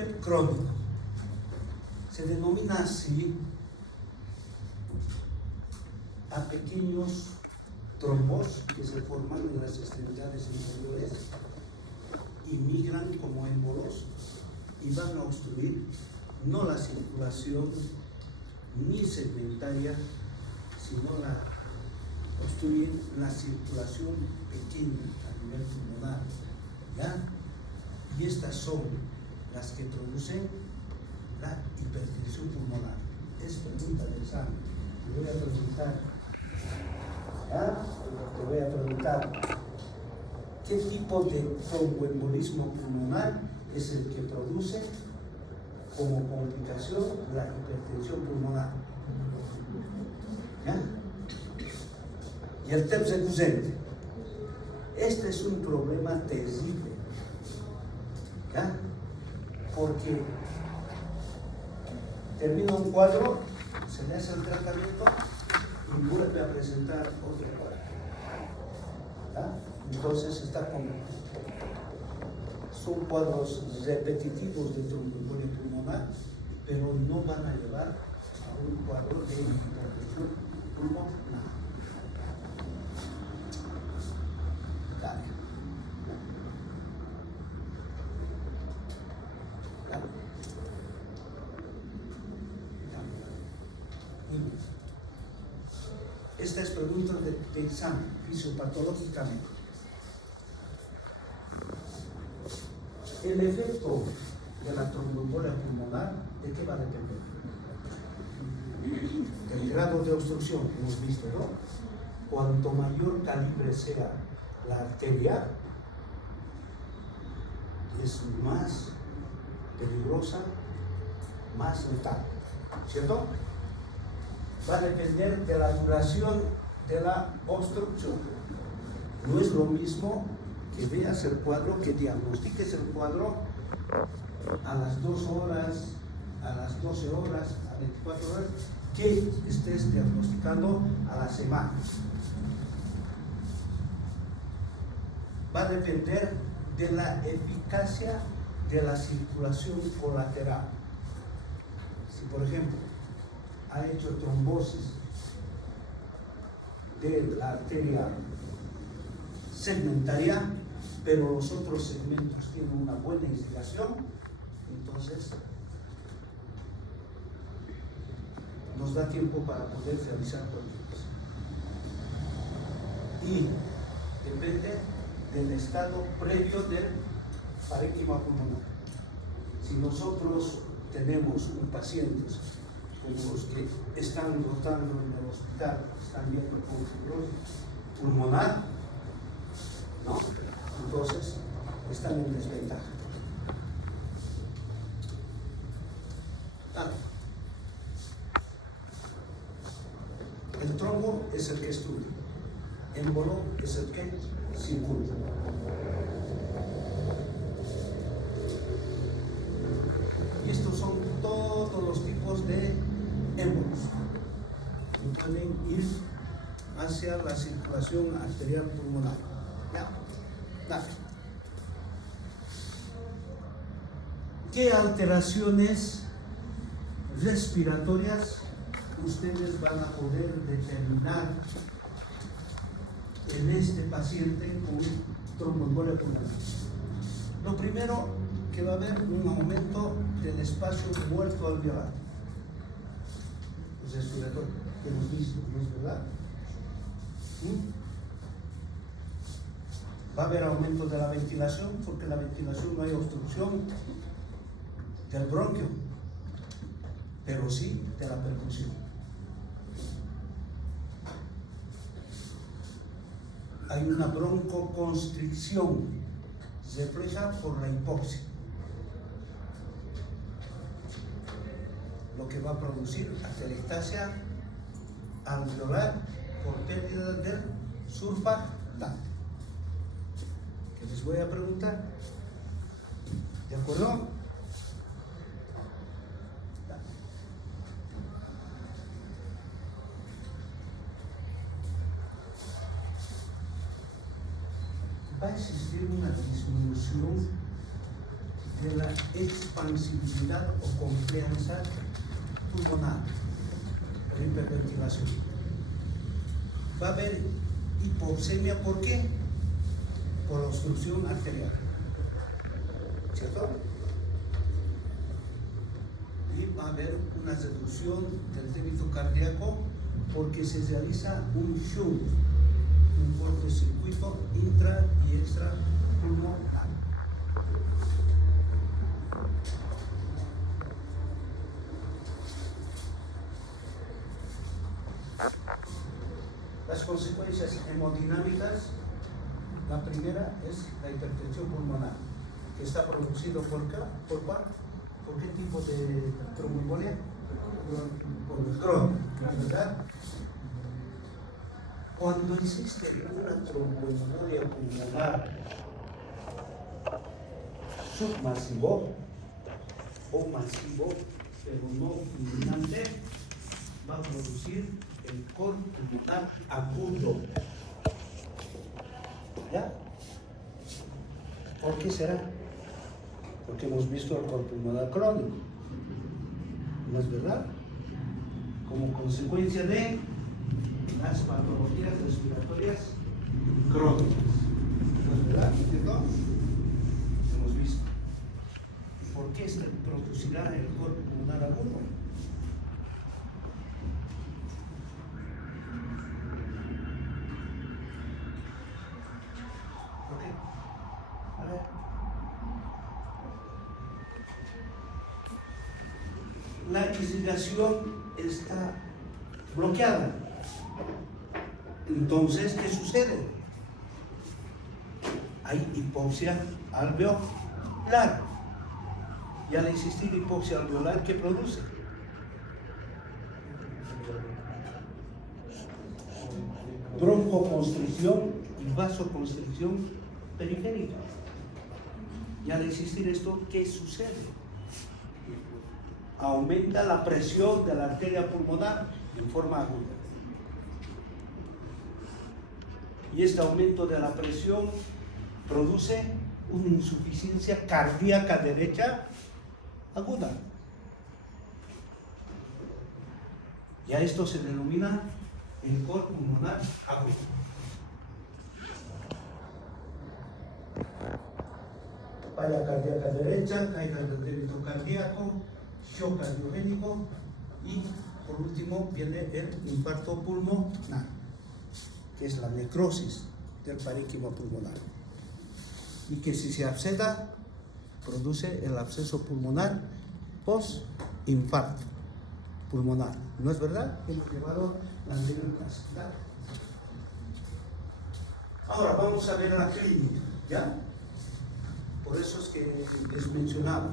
TEP crónico. Se denomina así a pequeños trombos que se forman en las extremidades inferiores y migran como émbolos y van a obstruir no la circulación ni segmentaria, sino obstruyen la circulación pequeña a nivel pulmonar, ¿ya? Y estas son las que producen la hipertensión pulmonar. Es pregunta de examen. Te voy a preguntar, ¿ya? Te voy a preguntar, ¿qué tipo de tromboembolismo pulmonar es el que produce como complicación la hipertensión pulmonar? ¿Ya? Y el TEP recurrente. Este es un problema terrible, ¿ya? Porque termina un cuadro, se le hace el tratamiento y vuelve a presentar otro cuadro, ¿ya? Entonces son cuadros repetitivos de tromboembolia pulmonar, pero no van a llevar a un cuadro de hipertensión pulmonar. Dale. Dale. Muy bien. Esta es pregunta de examen, fisiopatológicamente. El efecto de la tromboembolia pulmonar, ¿de qué va a depender? Del grado de obstrucción que hemos visto, ¿no? Cuanto mayor calibre sea la arteria, es más peligrosa, más letal, ¿cierto? Va a depender de la duración de la obstrucción. No es lo mismo que veas el cuadro, que diagnostiques el cuadro a las 2 horas, a las 12 horas, a 24 horas, que estés diagnosticando a la semana. Va a depender de la eficacia de la circulación colateral. Si, por ejemplo, ha hecho trombosis de la arteria segmentaria, pero los otros segmentos tienen una buena irrigación, entonces nos da tiempo para poder realizar proyectos. Y depende del estado previo del parénquima pulmonar. Si nosotros tenemos pacientes como los que están rotando en el hospital, están viendo con fibrosis pulmonar, ¿no? Entonces están en desventaja. El trombo es el que estudia, émbolo es el que circula. Y estos son todos los tipos de émbolos que pueden ir hacia la circulación arterial pulmonar. Ya, dale. ¿Qué alteraciones respiratorias ustedes van a poder determinar en este paciente con tromboembolia pulmonar? Lo primero, que va a haber un aumento del espacio muerto alveolar respiratorio, que hemos visto, ¿no es verdad? Va a haber aumento de la ventilación, porque en la ventilación no hay obstrucción del bronquio, pero sí de la percusión. Hay una broncoconstricción, se refleja por la hipoxia, lo que va a producir atelectasia alveolar por pérdida del surfactante, que les voy a preguntar. ¿De acuerdo? Va a existir una disminución de la expansibilidad o confianza pulmonar, o hiperventilación. Va a haber hipoxemia, ¿por qué? Por obstrucción arterial, ¿cierto? Y va a haber una reducción del débito cardíaco porque se realiza un shunt, un cortocircuito intra y extra pulmonar. Las consecuencias hemodinámicas, la primera es la hipertensión pulmonar, que está producido ¿por cuál? ¿Por qué tipo de tromboembolia? Por el Crohn, ¿verdad? Cuando existe una tromboembolia pulmonar submasivo o masivo, pero no fulminante, va a producir el cor pulmonar agudo. ¿Ya? ¿Por qué será? Porque hemos visto el cor pulmonar crónico. ¿No es verdad? Como consecuencia de las patologías respiratorias crónicas. ¿No es verdad? ¿Cierto? Hemos visto. ¿Por qué se producirá el cor pulmonar agudo? La irrigación está bloqueada. Entonces, ¿qué sucede? Hay hipoxia alveolar. Y al existir hipoxia alveolar, ¿qué produce? Broncoconstricción y vasoconstricción periférica. Y al existir esto, ¿qué sucede? Aumenta la presión de la arteria pulmonar en forma aguda. Y este aumento de la presión produce una insuficiencia cardíaca derecha aguda. Y a esto se denomina el cor pulmonar agudo. Falla cardíaca derecha, caída del débito cardíaco, shock cardiogénico y por último viene el infarto pulmonar, que es la necrosis del parénquima pulmonar, y que si se absceda produce el absceso pulmonar post-infarto pulmonar. ¿No es verdad? Hemos llevado la anterior clase. Ahora vamos a ver la clínica, ¿ya? Por eso es que les mencionaba.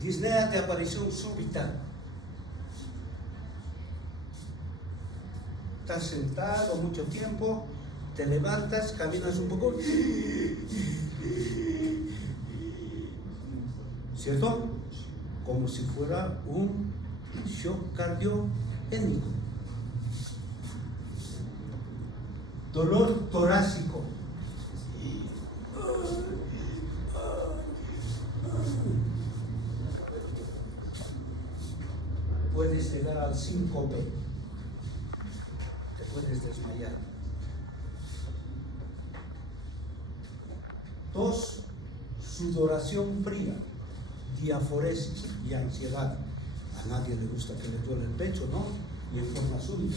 Disnea de aparición súbita. Estás sentado mucho tiempo, te levantas, caminas un poco, ¿cierto? Como si fuera un shock cardiogénico. Dolor torácico. Puedes llegar al síncope, te puedes desmayar. Tos, sudoración fría, diaforesis y ansiedad. A nadie le gusta que le duele el pecho, ¿no? Y en forma súbita.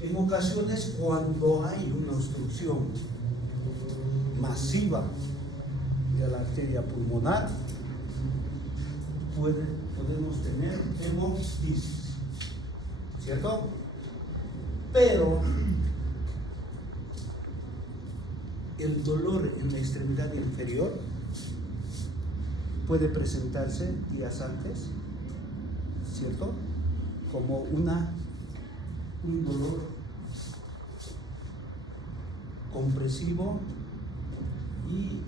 En ocasiones, cuando hay una obstrucción masiva de la arteria pulmonar, podemos tener hemodisis, ¿cierto? Pero el dolor en la extremidad inferior puede presentarse días antes, ¿cierto? Como un dolor compresivo y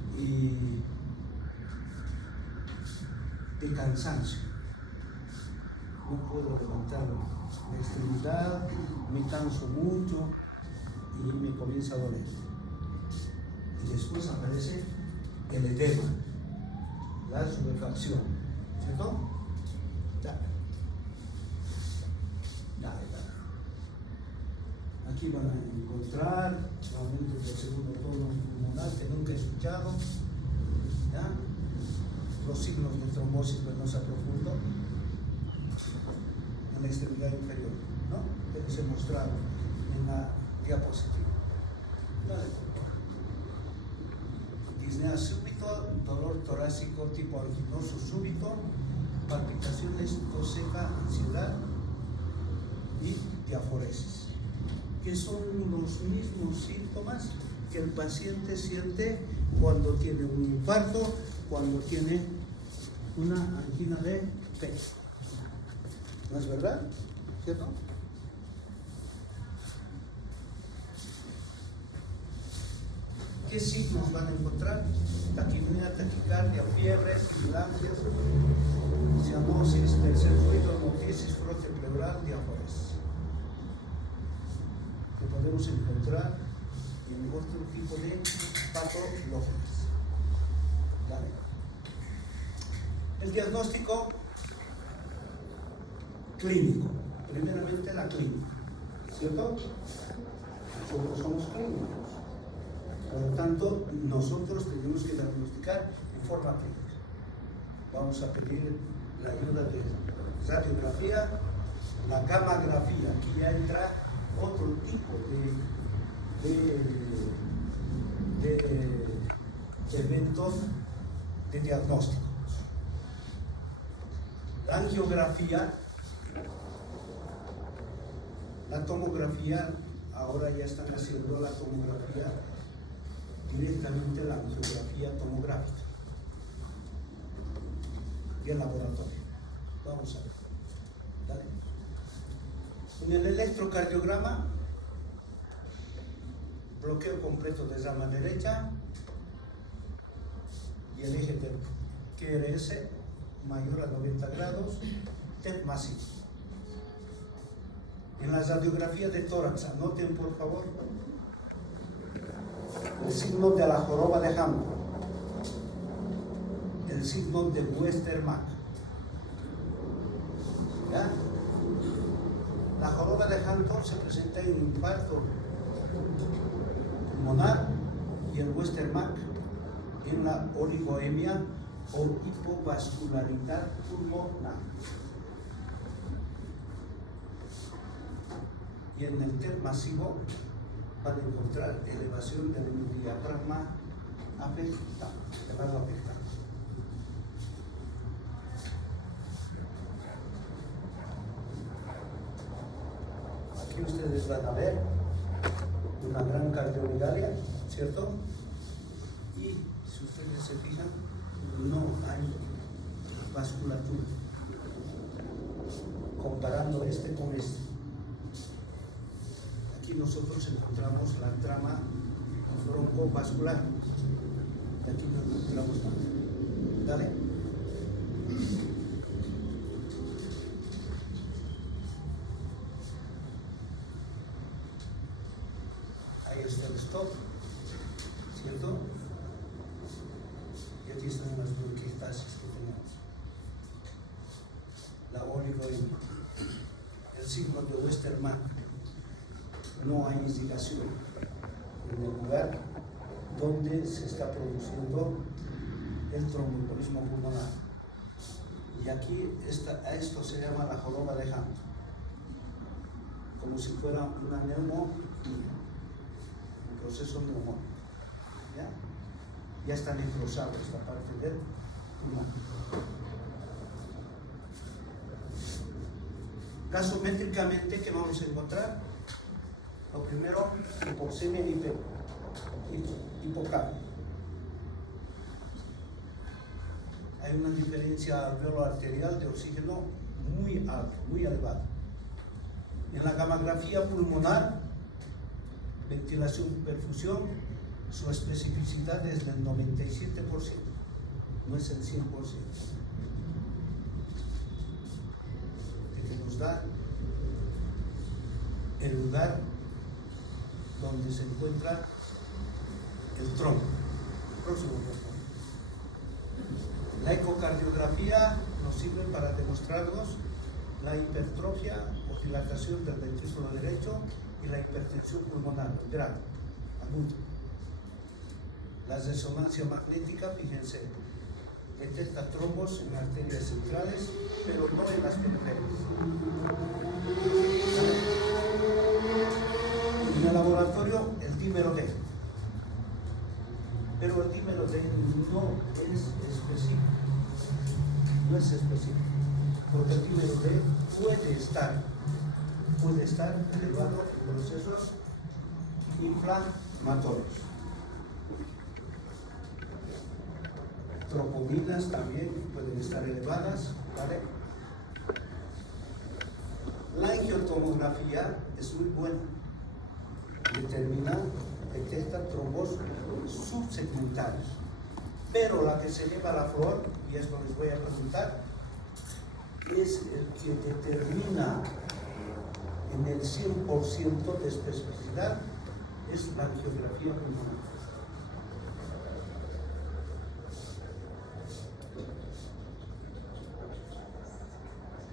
de cansancio. No puedo levantar la extremidad, me canso mucho y me comienza a doler. Y después aparece el edema. la subfracción, ¿cierto? Dale. Aquí van a encontrar aumentos del segundo tono pulmonar que nunca he escuchado, ¿ya? Los signos de trombosis venosa profundo en la extremidad inferior, ¿no? Que se mostraron en la diapositiva. Dale. Disnea súbito, dolor torácico tipo anginoso súbito, palpitaciones, tos seca, ansiedad y diaforesis, que son los mismos síntomas que el paciente siente cuando tiene un infarto, cuando tiene una angina de pecho. ¿No es verdad? ¿Cierto? ¿Qué signos van a encontrar? Taquipnea, taquicardia, fiebre, sibilancias, cianosis del circuito, hemotisis, frote pleural, diaforesis. Que podemos encontrar en otro tipo de patologías. ¿Vale? El diagnóstico clínico. Primeramente la clínica, ¿cierto? Nosotros somos clínicos. Por lo tanto, nosotros tenemos que diagnosticar en forma clínica. Vamos a pedir la ayuda de radiografía, la gammagrafía. Aquí ya entra otro tipo de eventos de diagnóstico. La angiografía, la tomografía, ahora ya están haciendo la tomografía directamente, la angiografía tomográfica y el laboratorio. Vamos a ver. ¿Vale? En el electrocardiograma, bloqueo completo de rama derecha y el eje del QRS mayor a 90 grados, TEP masivo. En la radiografía de tórax, anoten por favor el signo de la joroba de Hampton, el signo de Westermarck. ¿Ya? La joroba de Hampton se presenta en un infarto pulmonar y el Westermarck en la oligoemia o hipovascularidad pulmonar. Y en el TEP masivo van a encontrar elevación del diafragma afectado, el lado afectado. Aquí ustedes van a ver una gran cardiomegalia, ¿cierto? Y si ustedes se fijan, no hay vasculatura. Comparando este con este. Aquí nosotros encontramos la trama broncovascular. Y aquí no encontramos nada. ¿Vale? Ahí está el stop, ¿cierto? Y aquí están las bronquiectasis que tenemos. La oligoemia. El signo de Westermarck. No hay indicación en el lugar donde se está produciendo el tromboembolismo pulmonar. Y aquí a esto se llama la joroba de Hampton, como si fuera una neumonía, un proceso neumónico. Ya está necrosado esta parte del pulmón. Gasométricamente, ¿qué vamos a encontrar? Lo primero, hipoxemia y hipocapnia. Hay una diferencia alveolo arterial de oxígeno muy alto, muy elevado. En la gammagrafía pulmonar, ventilación, perfusión, su especificidad es del 97%, no es el 100%. Que nos da el lugar donde se encuentra el trombo. Próximo, por favor. La ecocardiografía nos sirve para demostrarnos la hipertrofia o dilatación del ventrículo derecho y la hipertensión pulmonar grave, aguda. La resonancia magnética, fíjense, detecta trombos en arterias centrales, pero no en las periferias. En el laboratorio, el dímero D. Pero el dímero D no es específico. No es específico. Porque el dímero D puede estar elevado en procesos inflamatorios. Tropominas también pueden estar elevadas, ¿vale? La angiotomografía es muy buena. Detecta trombos subsegmentarios. Pero la que se lleva a la flor, y esto les voy a preguntar, es el que determina en el 100% de especificidad, es la angiografía pulmonar.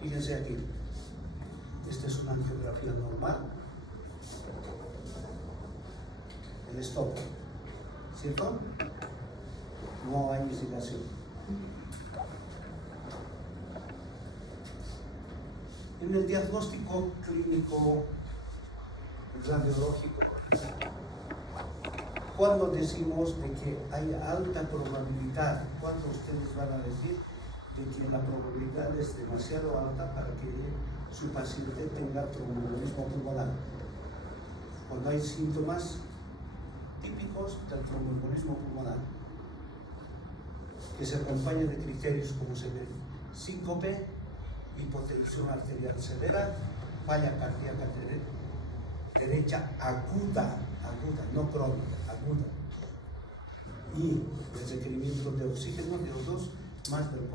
Fíjense aquí, esta es una angiografía normal, el stop, ¿cierto? No hay mitigación. En el diagnóstico clínico radiológico, cuando decimos de que hay alta probabilidad, cuando ustedes van a decir de que la probabilidad es demasiado alta para que su paciente tenga tromboembolismo pulmonar, cuando hay síntomas típicos del tromboembolismo pulmonar, que se acompaña de criterios como se ve síncope, hipotensión arterial severa, falla cardíaca derecha aguda, no crónica, aguda, y el requerimiento de oxígeno de O2 más del 40%.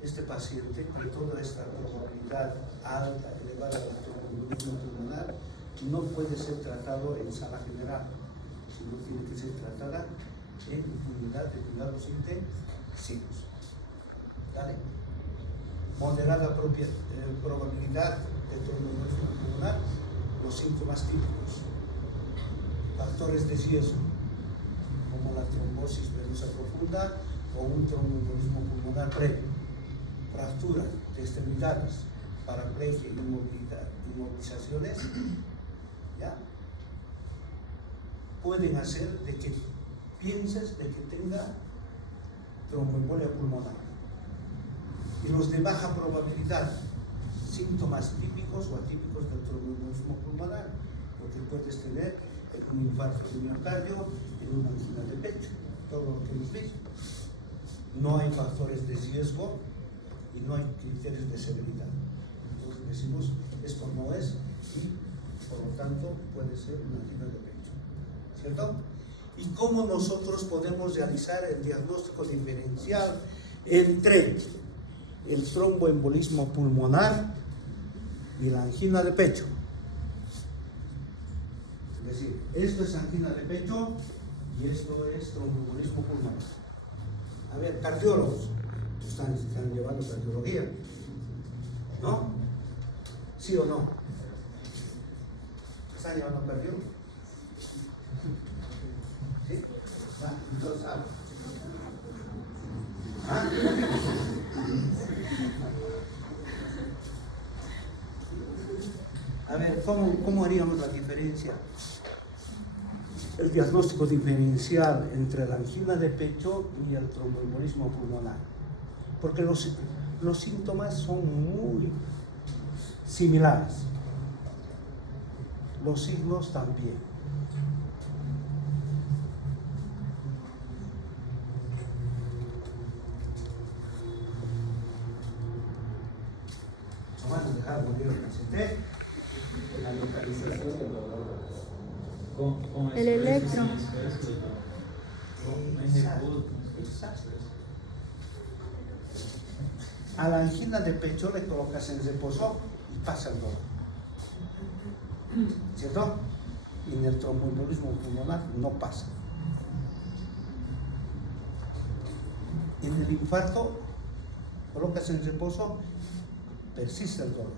Este paciente, con toda esta probabilidad alta, elevada del tromboembolismo pulmonar, no puede ser tratado en sala general, sino tiene que ser tratada en unidad de cuidados intensivos. ¿Vale? Moderada probabilidad de tromboembolismo pulmonar, los síntomas típicos, factores de riesgo, como la trombosis venosa profunda o un tromboembolismo pulmonar previo, fractura de extremidades, paraplegia y inmovilizaciones, ¿ya? Pueden hacer de que pienses de que tenga tromboembolia pulmonar. Y los de baja probabilidad, síntomas típicos o atípicos del tromboembolismo pulmonar, porque puedes tener un infarto de miocardio, en una angina de pecho, todo lo que hemos visto. No hay factores de riesgo y no hay criterios de severidad. Entonces decimos, esto no es, y por lo tanto puede ser una angina de pecho, ¿cierto? ¿Y cómo nosotros podemos realizar el diagnóstico diferencial entre el tromboembolismo pulmonar y la angina de pecho? Es decir, esto es angina de pecho y esto es tromboembolismo pulmonar. A ver, cardiólogos, están llevando cardiología, ¿no? ¿Sí o no? ¿Están llevando cardiólogos? ¿Sí? Entonces, ¿ah? A ver, ¿cómo haríamos la diferencia? El diagnóstico diferencial entre la angina de pecho y el tromboembolismo pulmonar. Porque los síntomas son muy similares. Los signos también. Vamos a dejar morir el paciente. La localización del dolor. El electro. Exacto. A la angina de pecho le colocas en reposo y pasa el dolor, ¿cierto? Y en el tromboembolismo pulmonar no pasa. En el infarto, colocas en reposo, persiste el dolor.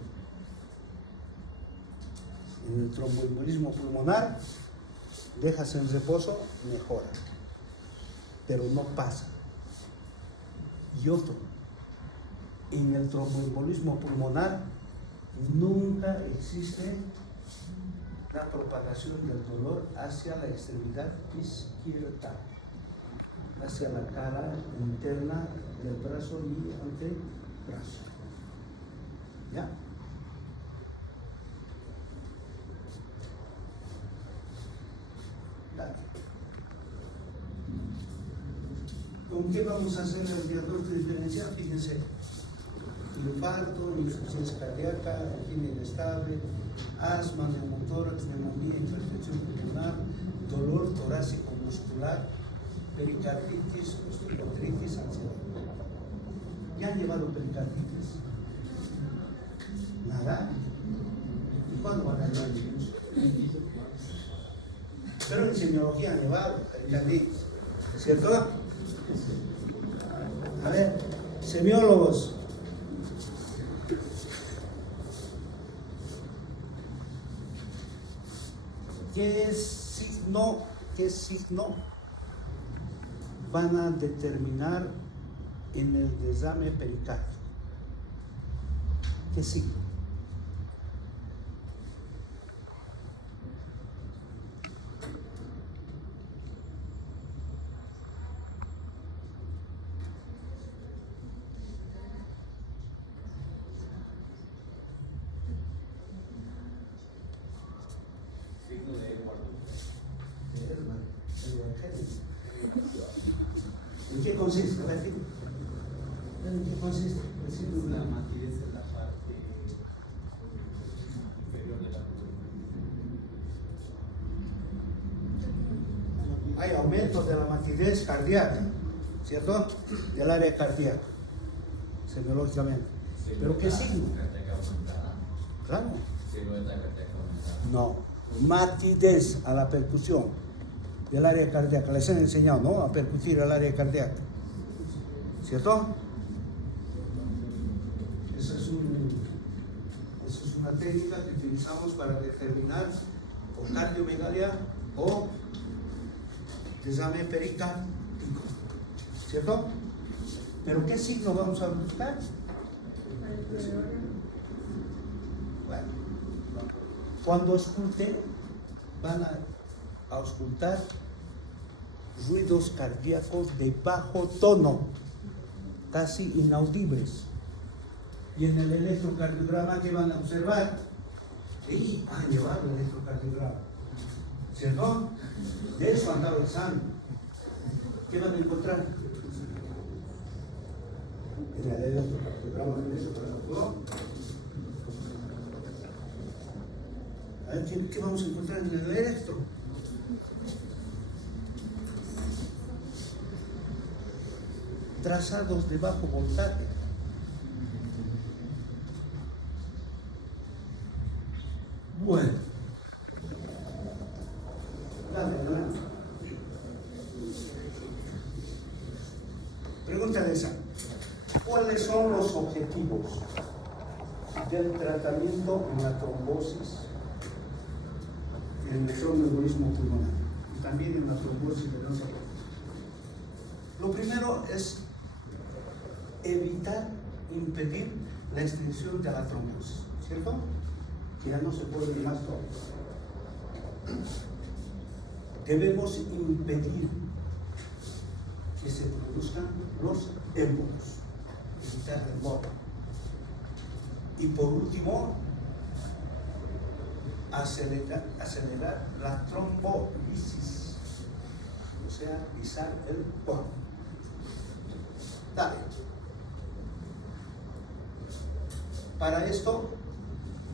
En el tromboembolismo pulmonar, dejas en reposo, mejora, pero no pasa. Y otro, en el tromboembolismo pulmonar nunca existe la propagación del dolor hacia la extremidad izquierda, hacia la cara interna del brazo y antebrazo. ¿Ya? Dale. ¿Con qué vamos a hacer el diagnóstico diferencial? Fíjense, infarto, insuficiencia cardíaca, angina inestable, asma, neumotórax, neumonía, hipertensión pulmonar, dolor torácico muscular, pericarditis, osteoartritis, ansiedad. ¿Ya han llevado pericarditis? ¿Nada? ¿Y cuándo van a llevar niños? Pero en semiología han llevado pericarditis, ¿cierto? A ver, semiólogos. ¿Qué signo van a determinar en el desame pericárdico? ¿Qué signo? ¿En qué consiste? ¿En qué consiste? La matidez en la parte inferior de la columna. Hay aumento de la matidez cardíaca, ¿cierto? Del área cardíaca, semiológicamente. ¿Pero qué signo? Claro. No, matidez a la percusión del área cardíaca. Les han enseñado, ¿no? A percutir el área cardíaca, ¿cierto? Esa es una técnica que utilizamos para determinar o cardiomegalia o desame pericárdico, ¿cierto? ¿Pero qué signo vamos a buscar? Bueno, cuando ausculten, van a auscultar ruidos cardíacos de bajo tono, casi inaudibles. Y en el electrocardiograma, ¿qué van a observar? Y han llevado el electrocardiograma, ¿cierto? De eso han dado examen. ¿Qué van a encontrar? En el electrocardiograma, a ver, ¿qué vamos a encontrar en el electro? Trazados de bajo voltaje. Bueno, dale. Pregúntale esa. ¿Cuáles son los objetivos del tratamiento en la trombosis, en el tromboembolismo pulmonar y también en la trombosis venosa? Lo primero es evitar, impedir la extensión de la trombosis, ¿cierto? Que ya no se puede ir más todo. Debemos impedir que se produzcan los émbolos, evitar el embolo. Y por último, acelerar la trombolisis, o sea, pisar el polo. Dale. Para esto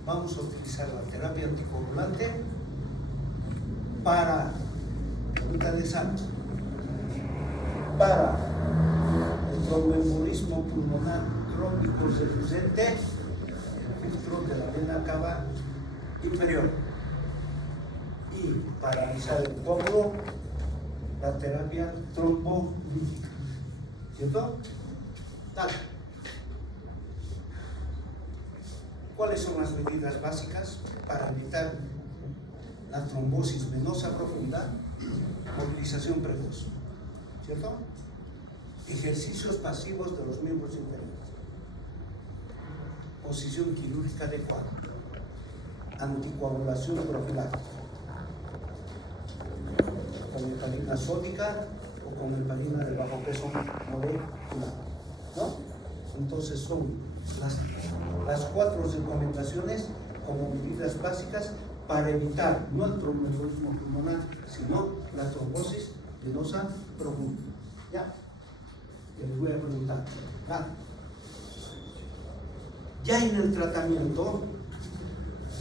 vamos a utilizar la terapia anticoagulante para de sangre, para el tromboembolismo pulmonar crónico recurrente, el filtro de la vena cava inferior, y para alisar el pómulo, la terapia trombolítica. ¿cierto? Dale. ¿Cuáles son las medidas básicas para evitar la trombosis venosa profunda? Movilización precoz, ¿cierto? Ejercicios pasivos de los miembros inferiores. Posición quirúrgica adecuada. Anticoagulación profiláctica. Con heparina sódica o con heparina de bajo peso molecular, ¿no? Entonces son las 4 recomendaciones como medidas básicas para evitar no el tromboembolismo pulmonar, sino la trombosis venosa profunda. ¿Ya? Que les voy a preguntar. ¿Ya? Ya en el tratamiento,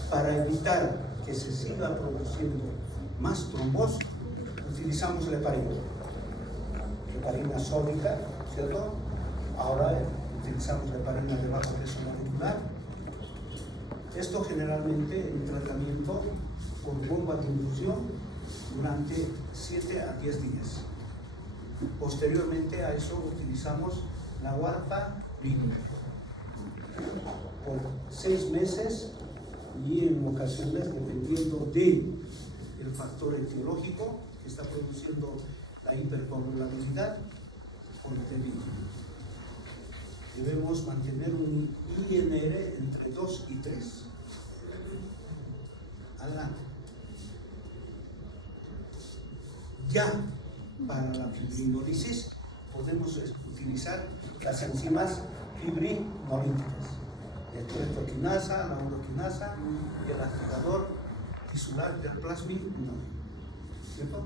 para evitar que se siga produciendo más trombosis, utilizamos la heparina sódica, ¿cierto? Ahora utilizamos la heparina de bajo peso molecular. Esto generalmente en tratamiento por bomba de inducción durante 7 a 10 días. Posteriormente a eso utilizamos la warfarin por 6 meses y en ocasiones, dependiendo del factor etiológico que está produciendo la hipercoagulabilidad, por debemos mantener un INR entre 2 y 3. Adelante. Ya para la fibrinolisis podemos utilizar las enzimas fibrinolíticas, la estreptoquinasa, la uroquinasa y el activador tisular del plasmin, ¿cierto?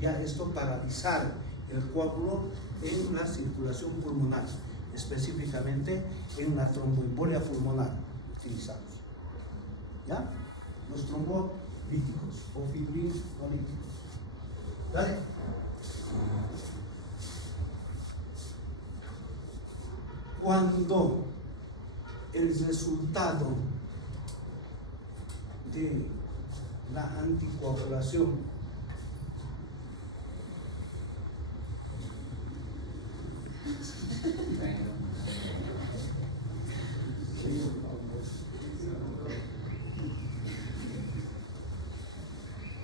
Ya esto para avisar el coágulo en la circulación pulmonar, específicamente en la tromboembolia pulmonar utilizamos. ¿Ya? Los trombolíticos o fibrinolíticos. ¿Vale? Cuando el resultado de la anticoagulación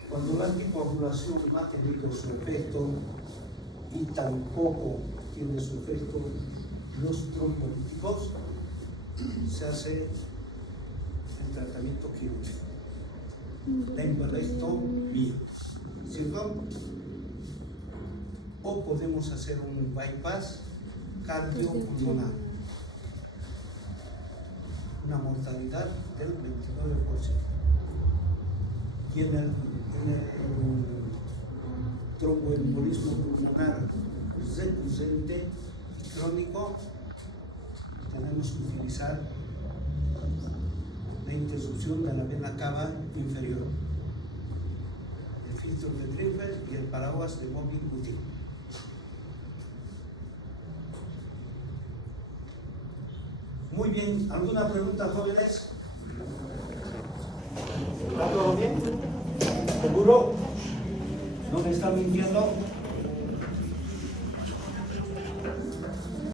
cuando la anticoagulación no ha tenido su efecto y tampoco tiene su efecto los trombolíticos, se hace el tratamiento quirúrgico, la embolectomía, ¿cierto? O podemos hacer un bypass cardiopulmonar, una mortalidad del 29%. Y en el tromboembolismo pulmonar recurrente crónico tenemos que utilizar la interrupción de la vena cava inferior, el filtro de Driffer y el paraguas de Mobil-Butin. Muy bien, ¿alguna pregunta, jóvenes? ¿Está todo bien? ¿Seguro? ¿No me está mintiendo?